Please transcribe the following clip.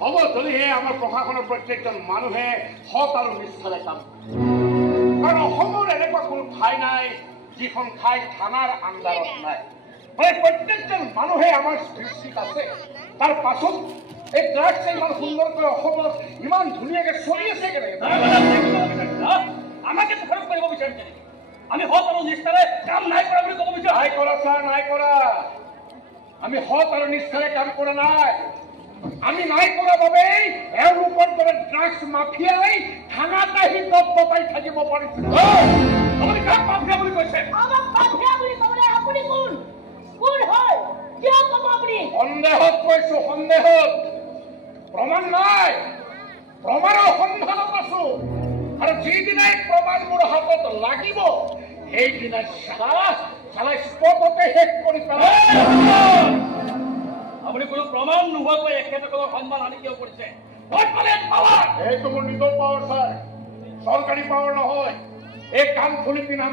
হ'ব যদিহে আমাৰ প্ৰশাসনৰ প্ৰত্যেকজন মানুহে সৎ আৰু নিষ্ঠাৰে কাম কৰে। কাৰণ অসমৰ এনেকুৱা কোনো ঠাই নাই যিখন ঠাই থানাৰ আণ্ডাৰত নাই। মানে প্ৰত্যেকজন মানুহে আমাৰ দৃষ্টিত আছে। তাৰ পাছত এই ড্ৰাগছ ইমান সুন্দৰকৈ অসমত ইমান ধুনীয়াকৈ চলি আছে কেনেকৈ? আমাকে দোষাৰোপ কৰিব বিচাৰিছে নেকি? আমি সৎ আৰু নিষ্ঠাৰে কাম নাই কৰা বুলি ক'ব বিচাৰোঁ। নাই কৰা ছাৰ, নাই কৰা। আমি সৎ আৰু নিষ্ঠাৰে কাম কৰা নাই। আমি নাই কৰা বাবেই এওঁলোকৰ দৰে ড্ৰাগছ মাফিয়াই থানাত আহি দপদপাই থাকিব পাৰিছে। আপুনি কাক মাফিয়া বুলি কৈছে? আমাক মাফিয়া বুলি ক'বলৈ আপুনি কোন? কোন হয়? কিয় ক'ব আপুনি? সন্দেহত কৈছো, সন্দেহত। প্ৰমাণ নাই, প্ৰমাণৰ সন্ধানত আছো। আৰু যিদিনাই প্ৰমাণ মোৰ হাতত লাগিব সেইদিনা চালা স্পটতে শেষ কৰি পেলাই। আপুনি কোনো প্ৰমাণ নোহোৱাকৈ এখেতসকলৰ সন্মান হানি কিয় কৰিছে? এইটো মোৰ নিজৰ পাৱাৰ ছাৰ, চৰকাৰী পাৱাৰ নহয়। এই কাণ খুলি পিন্ধা